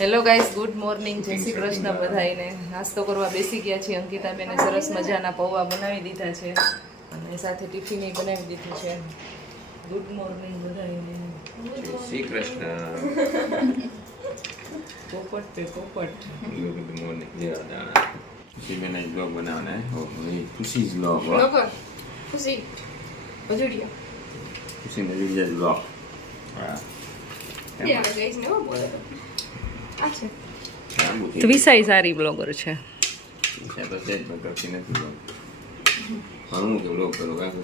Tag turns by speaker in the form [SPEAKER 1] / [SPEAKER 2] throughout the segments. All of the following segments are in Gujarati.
[SPEAKER 1] હેલો ગાઈસ ગુડ મોર્નિંગ જય શ્રી કૃષ્ણ બધાઈને નાસ્તો કરવા બેસી ગયા છીએ. અંકિતાબેને સરસ મજાના પૌવા બનાવી દીધા છે. અને સાથે ટિફિન બનાવી દીધું છે. ગુડ મોર્નિંગ બધાઈને
[SPEAKER 2] શ્રી કૃષ્ણ.
[SPEAKER 1] પોપટ પે પોપટ.
[SPEAKER 2] ગુડ મોર્નિંગ જય દાણા ખુશી બેન જ બ્લોગ બનાવને ઓ ખુશી જ બ્લોગ
[SPEAKER 3] ખુશી. ભજુડિયા
[SPEAKER 2] ખુશી ને બ્લોગ હા.
[SPEAKER 3] આવે ગઈશ ને બોલે. તો આ છે
[SPEAKER 2] લાંબુ થઈ
[SPEAKER 1] વિસાઈ સારી બ્લોગર છે
[SPEAKER 2] ગયું છે તો સેજ પણ કરતી નથી બ્લોગ ભણવું કે બ્લોગ કરું કાકુ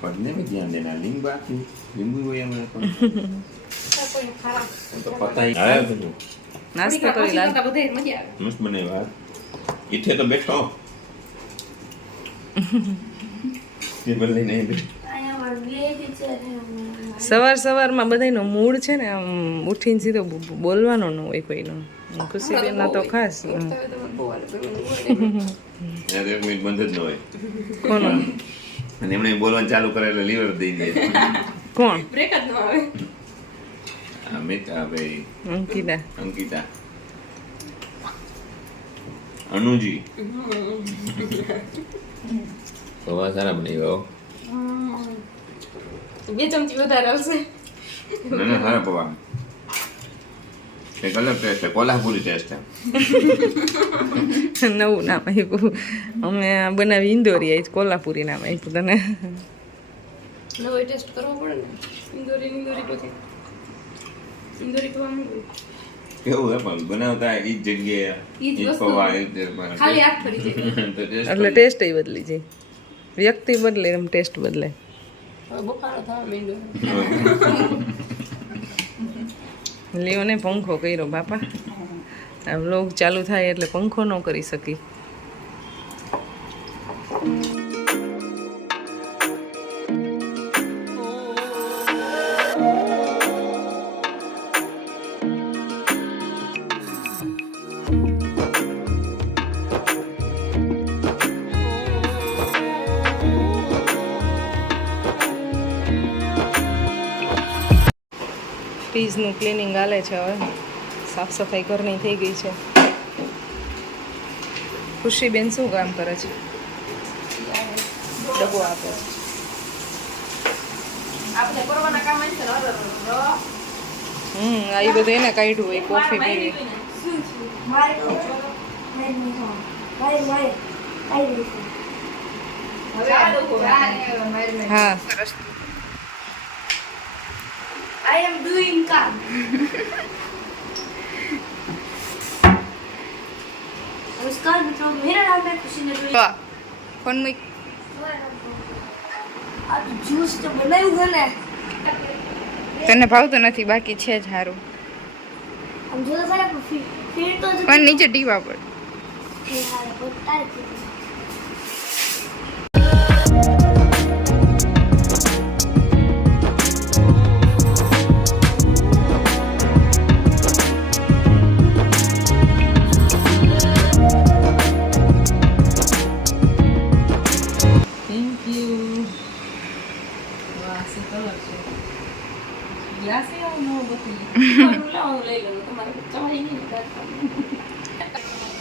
[SPEAKER 2] પઢને में ध्यान देना लिंग बाकी लिंबू वो हमें
[SPEAKER 3] કોઈ ખારા
[SPEAKER 2] तो पता ही आया तुझे
[SPEAKER 1] નાસ્તો કરી લાલ
[SPEAKER 3] બધે મજા આવે
[SPEAKER 2] मस्त बने यार इथे तो बैठो टेबल नहीं नहीं बैठो
[SPEAKER 1] સવાર સવારમાં બધાનો મૂડ છે ને આમ ઉઠીને સીધો બોલવાનો ન હોય કોઈનો. ખુશીબેનના તો ખાસ.
[SPEAKER 2] બંધ જ ન હોય.
[SPEAKER 1] કોનો
[SPEAKER 2] અને એમણે બોલવાનું ચાલુ કરે એટલે લીવર દઈ દે.
[SPEAKER 1] કોણ?
[SPEAKER 3] બ્રેક જ ન આવે.
[SPEAKER 2] અમિતા ભાઈ.
[SPEAKER 1] અંકિતા.
[SPEAKER 2] અંકિતા. અનુજી. પૌવા સારા બની ગયો.
[SPEAKER 3] બે ચમચી વધારે આવશે
[SPEAKER 2] ના સારા પૌવા એક અલગ ટેસ્ટ છે કોલ્હાપુરી ટેસ્ટ છે
[SPEAKER 1] નવું નામ આપ્યું અમે આ બનાવી ઇન્દોરી આવી કોલ્હાપુરી નામ આપ્યું તને
[SPEAKER 3] નવો ટેસ્ટ કરવો પડે ને ઇન્દોરી ઇન્દોરી પછી ઇન્દોરી પવા માંગુ
[SPEAKER 2] કેવું હે પણ બનાવતા ઈ જ જગ્યાએ
[SPEAKER 3] ઈ જ.
[SPEAKER 2] જ
[SPEAKER 3] ખાલી હાથ ફરી જાય
[SPEAKER 1] એટલે ટેસ્ટ બદલી જાય વ્યક્તિ બદલે એમ ટેસ્ટ બદલે લીઓને પંખો કર્યો બાપા. આ ચાલુ થાય એટલે પંખો ન કરી શકી. ફ્રીજનું ક્લિનિંગ હાલે છે હવે. સાફ સફાઈ ઘરની થઈ ગઈ છે. ખુશીબેન શું કામ કરે છે? ડબ્બો આપે છે.
[SPEAKER 3] આપણે કરવાના કામ આવી
[SPEAKER 1] હમ આ બધું એને કાઢ્યું હોય કોફી પીવી હા.
[SPEAKER 4] I am doing calm. नमस्कार मित्रों मेरा नाम है खुशी नरवी
[SPEAKER 3] फोन में
[SPEAKER 4] આ જ્યુસ તો બનાવ્યું છે ને
[SPEAKER 3] તને ભાવતો નથી બાકી છે જ હારું.
[SPEAKER 4] આમ જો ખરા પણ
[SPEAKER 3] નીચે ટીવા
[SPEAKER 1] પડ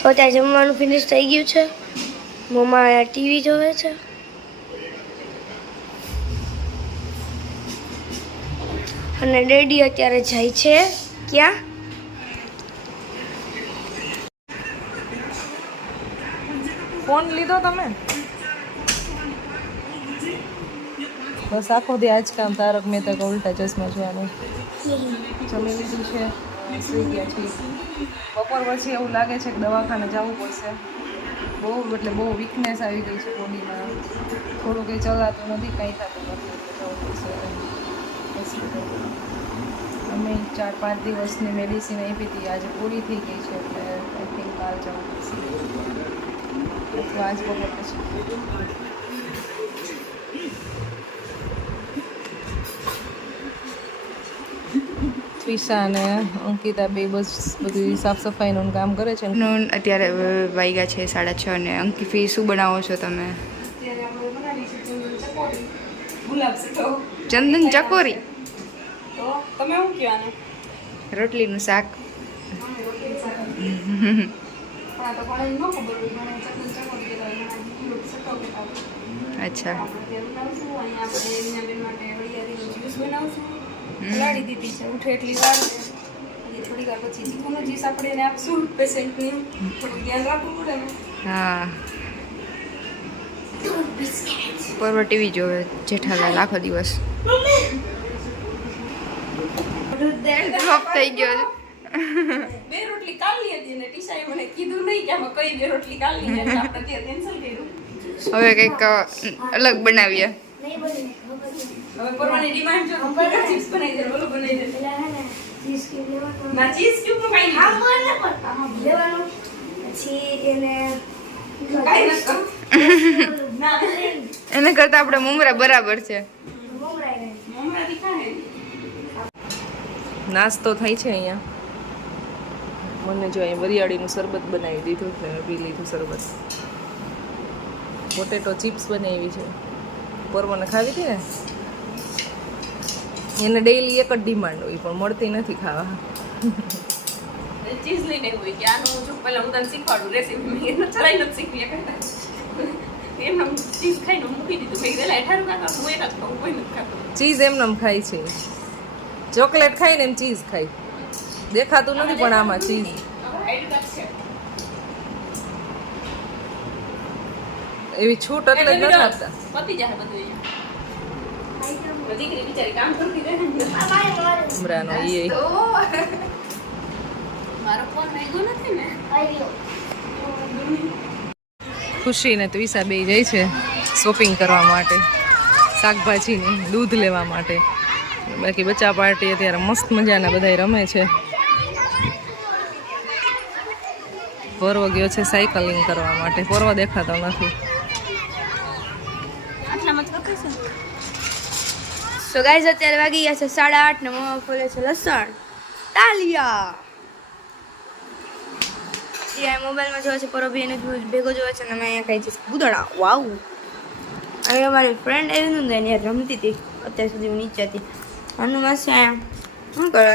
[SPEAKER 4] તો ત્યાં જમવાનું ફિનિશ થઈ ગયું છે. મમ્મા ટીવી જોવે છે. અને ડેડી અત્યારે જાય છે. ક્યાં?
[SPEAKER 1] ફોન લીધો તમે? બસ આખો દે આજ કામ તારક મહેતા કા ઉલ્ટા ચશ્મા જોવાનું. જમી લીધું છે બપોર પછી એવું લાગે છે કે દવાખાને જવું પડશે. બહુ એટલે બહુ વીકનેસ આવી ગઈ છે બોડીમાં. થોડું કંઈ ચલાતું નથી, કંઈ થતું નથી પડશે અમે ચાર પાંચ દિવસની મેડિસિન આપી હતી, આજે પૂરી થઈ ગઈ છે, એટલે આઈ થિંક કાલ જવું પડશે. અથવા આજ બપોર પછી. ત્વિષા અને અંકિતા બે બસ બધી સાફ સફાઈનું કામ કરે છે
[SPEAKER 3] અત્યારે વાગ્યા છે સાડા છ અને અંકી ફી શું બનાવો છો તમે? ચંદન ચકોરી.
[SPEAKER 5] રોટલીનું શાક. અચ્છા.
[SPEAKER 3] બેન લાડી દીધી છે ઉઠે એટલી વાર. એ થોડી વાર પછી ચીકુનો જ્યુસ આપણે એને આપશું પેશન્ટને. થોડું ધ્યાન રાખવું પડે ને.
[SPEAKER 5] હા. પરવા ટીવી જોવે જેઠાલાલ આખો દિવસ. ડ્રોપ થઈ ગયો.
[SPEAKER 3] બે રોટલી કાલની હતી ને ટીશાએ મને કીધું નહીં કે આમાં કઈ બે રોટલી કાલની હતી. આપણે ત્યાં કેન્સલ કર્યું.
[SPEAKER 5] હવે કંઈક અલગ બનાવીએ.
[SPEAKER 3] હવે પરવાની ડિમાન્ડ જો ચિપ્સ બનાવી દે ઓલું બનાવી દે. ના ચીઝ ક્યુબનું કાઈ નહીં પડતા હા લેવાનો પછી
[SPEAKER 5] એને કરતા આપણે મુમરા બરાબર છે.
[SPEAKER 1] નાસ્તો થાય છે અહીંયા. મને જો અહીંયા વરિયાળીનું શરબત બનાવી દીધું છે મેં પી લીધું શરબત. પોટેટો ચિપ્સ બનાવી છે. પરવાને ખાવી હતી ને? એને ડેઈલી એક જ ડિમાન્ડ હોય પણ મળતી નથી ખાવા.
[SPEAKER 3] ચીઝ લઈને હોય કે આનું જો પહેલા હું તને શીખવાડું રેસીપી મેં એને ચલાઈ નથી શીખવી કરતા. એમને ચીઝ ખાઈને મૂકી દીધું. મેં કીધું અઠારું કાકા હું એક જ ખાઉં કોઈ નથી ખાતું.
[SPEAKER 1] ચીઝ એમનેમ ખાય છે. ચોકલેટ ખાઈને એમ ચીઝ ખાય. દેખાતું નથી પણ આમાં ચીઝ
[SPEAKER 3] છે.
[SPEAKER 1] એવી છૂટ એટલે નથી આપતા.
[SPEAKER 3] પતી જાય બધું દીકરી બિચારી કામ કરતી રહે
[SPEAKER 1] ઉમરાનો એ
[SPEAKER 3] મારો ફોન વાગ્યો નથી ને
[SPEAKER 1] ખુશી ને ત્વિષા બે જાય છે શોપિંગ કરવા માટે શાકભાજીની દૂધ લેવા માટે. બાકી બચ્ચા પાર્ટી અત્યારે મસ્ત મજાના બધા રમે છે. પર્વ ગયો છે સાયકલિંગ કરવા માટે. પર્વ દેખાતો નથી
[SPEAKER 3] આટલામાં જ કપાય છે
[SPEAKER 4] સો ગાઈઝ અત્યારે વાગી ગયા છે સાડા આઠ ને મમ્મા ખોલે છે લસણ. તાલિયા. ત્યાં મોબાઈલમાં જોવે છે પરોભી એને ભેગો જોવે છે અને અમે અહીંયા ખાઈ છે ગુદડા વાવ. અને અમારી ફ્રેન્ડ આવી ને એને રમતી હતી. અત્યાર સુધી હું નીચે હતી. અનુ માસી અહીંયા શું કરે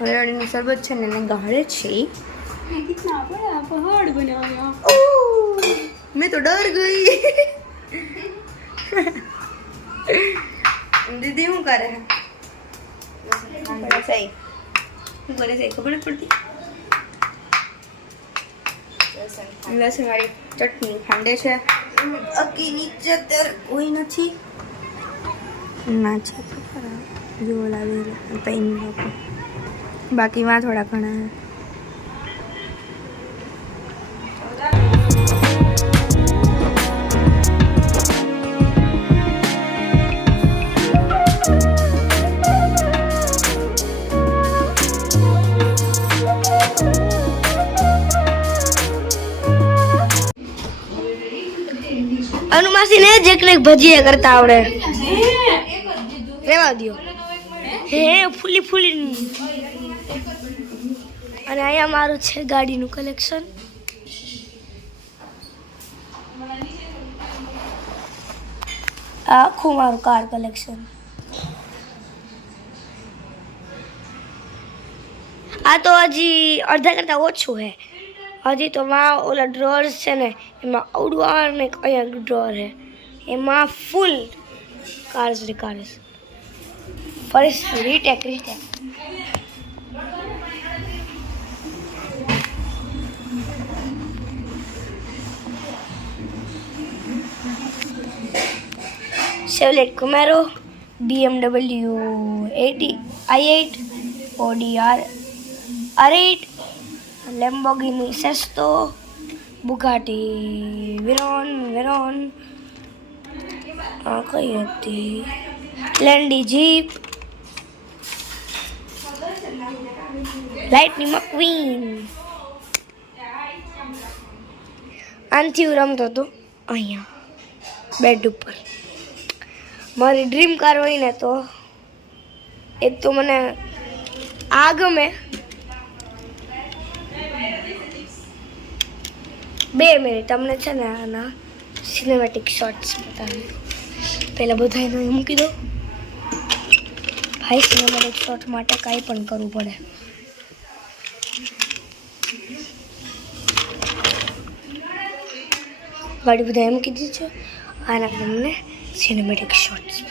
[SPEAKER 4] હરિયાળીનું શરબત. છે ને એને ગાળે છે મેં તો ડર ગઈ. દીદી શું કરે? છે શું કરે છે ખબર પડતી. લસણ વાળી ચટણી ખાંડે છે. અકી નીચે અત્યારે કોઈ નથી. ના છે જો લાવી તૈન લોકો બાકીમાં થોડા ઘણા. છે ને જે કંઈક ભજીયા કરતા આવડે. રેવા દો હે, ફૂલી ફૂલી. અને અહીંયા મારું છે ગાડીનું કલેક્શન. આખું મારું કાર કલેક્શન. આ તો હજી અડધા કરતાં ઓછું હે. હજી તો માં ઓલા ડ્રોઅર્સ છે ને એમાં અવડું આવે ને અહીંયા હે. એમાં ફૂલ કાર્સ રે કાર્સ ફરી retake retake Chevrolet Camaro, BMW 80 i8, Audi R R8, Lamborghini Sesto Bugatti Veyron Veyron કઈ હતી? લેન્ડી જીપ લાઇટની મકવીન આનથી હું રમતો હતો, અહીંયા બેડ ઉપર. મારી ડ્રીમ કાર હોય ને તો, એક તો મને આ ગમે બે મિનિટ, તમને છે ને આના સિનેમેટિક શોર્ટ્સ બતાવી પહેલાં બધા એનો મૂકી દો હાઈ સિનેમેટિક શોર્ટ માટે કાંઈ પણ કરવું પડે. ગાડી બધા એમ કીધી છે. આના તમને સિનેમેટિક શોટ્સ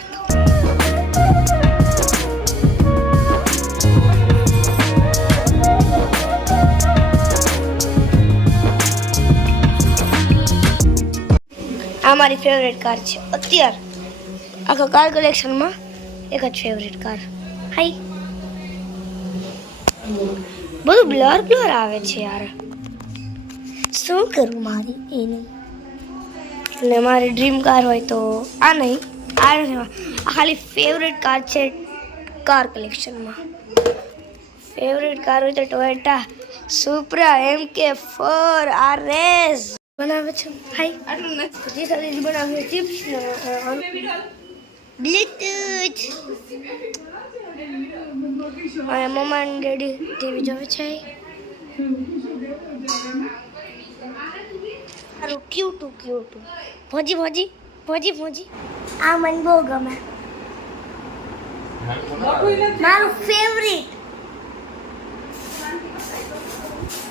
[SPEAKER 4] આ મારી ફેવરેટ કાર છે. અત્યાર આખા કાર કલેક્શનમાં એક જ ફેવરેટ કાર હાઈ બધું બ્લર બ્લર આવે છે યાર. શું કરું મારી? એની એટલે મારી ડ્રીમ કાર હોય તો આ નહીં. આ નથી ખાલી ફેવરેટ કાર છે કાર કલેક્શનમાં ફેવરેટ કાર હોય તો ટોયોટા સુપ્રા એમ કે ફોર આર એસ બનાવે છે. ખાઈ
[SPEAKER 3] આટલું નથી
[SPEAKER 4] જે સાથે બનાવે છે ચિપ્સ બ્લૂટૂથ. અને મમ્મા અને ડેડી ટીવી જોવે છે. સારું ક્યુટું ક્યુટું ભોજી ભોજી ભોજી ભોજી. આ મને બહુ ગમે. મારું ફેવરિટ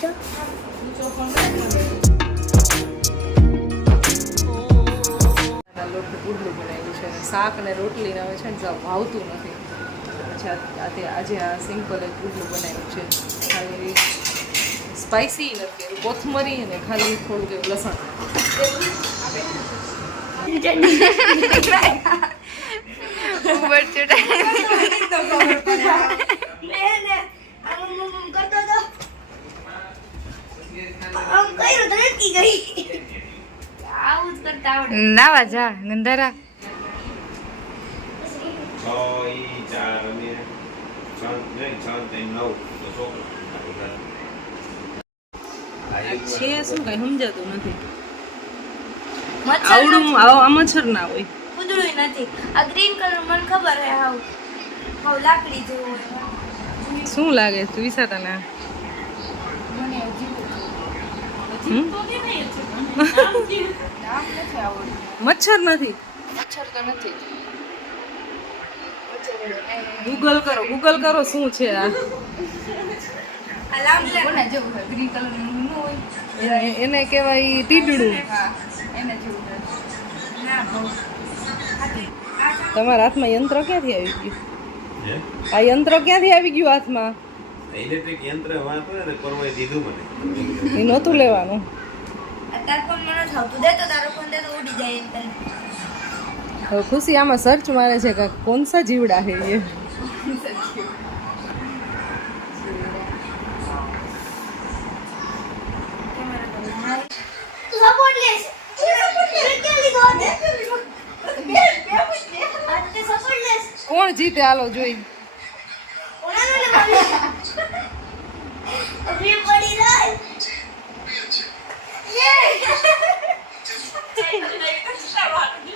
[SPEAKER 1] આ શાક અને રોટલી ને હવે છે ને ભાવતું નથી. પછી આજે આજે આ સિમ્પલ એક પુડલું બનાવ્યું છે. ખાલી સ્પાઇસી નથી કોથમરી અને ખાલી થોડુંક એવું લસણ.
[SPEAKER 5] નાવા જા ગંધારા
[SPEAKER 2] છ ઈ ચાર અને છ
[SPEAKER 1] શું કઈ સમજાતું નથી આવડું આવો આ મચ્છર ના હોય
[SPEAKER 4] કુદડું નથી આ ગ્રીન કલર મને ખબર હે હાવ હાવ લાકડી જેવું હોય
[SPEAKER 1] શું લાગે તું વિસા તને હમ? મચ્છર નથી મચ્છર તો નથી ગૂગલ કરો ગૂગલ કરો શું છે આ? એને- કહેવાય ટીડડું. તમારા હાથમાં યંત્ર ક્યાંથી આવી ગયું? આ યંત્ર ક્યાંથી આવી ગયું હાથમાં?
[SPEAKER 2] ઇલેક્ટ્રિક યંત્ર વાત ને કરવાય દીધું મને.
[SPEAKER 1] એ નહોતું લેવાનું.
[SPEAKER 4] તાર ફોન મને નથી દે તો તારો ફોન દે તો ઉડી જાય
[SPEAKER 1] હવે ખુશી આમાં સર્ચ મારે છે કે કોણ સા જીવડા હે
[SPEAKER 4] લેસ
[SPEAKER 1] કોણ જીતે હાલો જોઈ.
[SPEAKER 4] પડી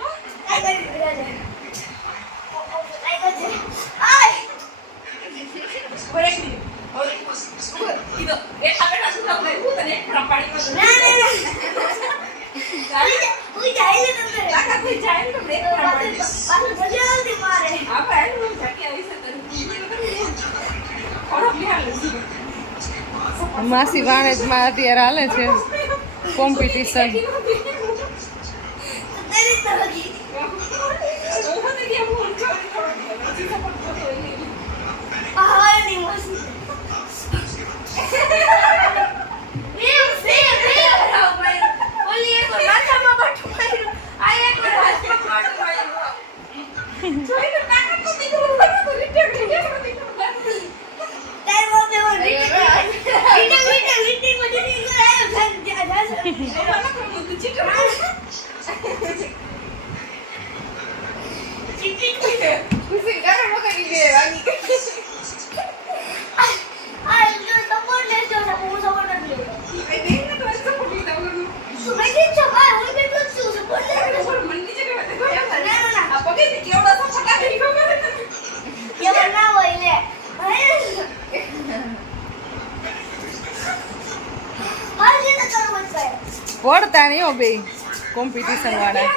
[SPEAKER 1] માસી વાણેજમાં અત્યારે હાલે છે કોમ્પિટિશન હો બે કોમ્પિટિશન વાળા.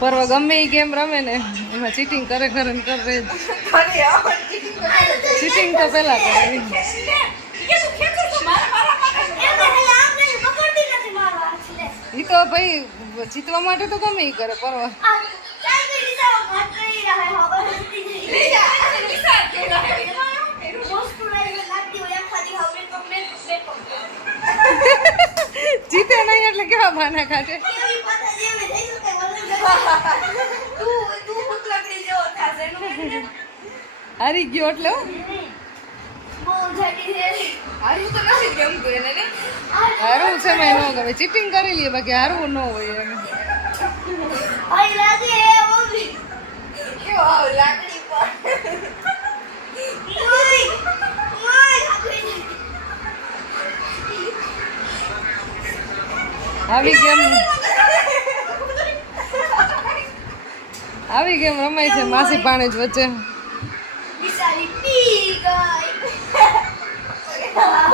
[SPEAKER 1] પર્વ ગમે એ ગેમ રમે ને એમાં ચીટિંગ કરે કરે કરે ચીટિંગ તો પેલા કરે. તો ભાઈ, જીતવા માટે તો ગમે એ કરે, પરવા. જીતે નહીં એટલે કેવા માના કાઢે હારી ગયો એટલે.
[SPEAKER 3] હારું તો નથી ગમતું એને ને?
[SPEAKER 1] હારું છે મેં ન ગમે ચીટિંગ કરી લઈએ બાકી હારું ન હોય એમ
[SPEAKER 3] કેવો આવ લાકડી પર.
[SPEAKER 1] આવી ગેમ. આવી ગેમ રમાય છે માસી પાણી જ વચ્ચે
[SPEAKER 4] બિચારી પી ગઈ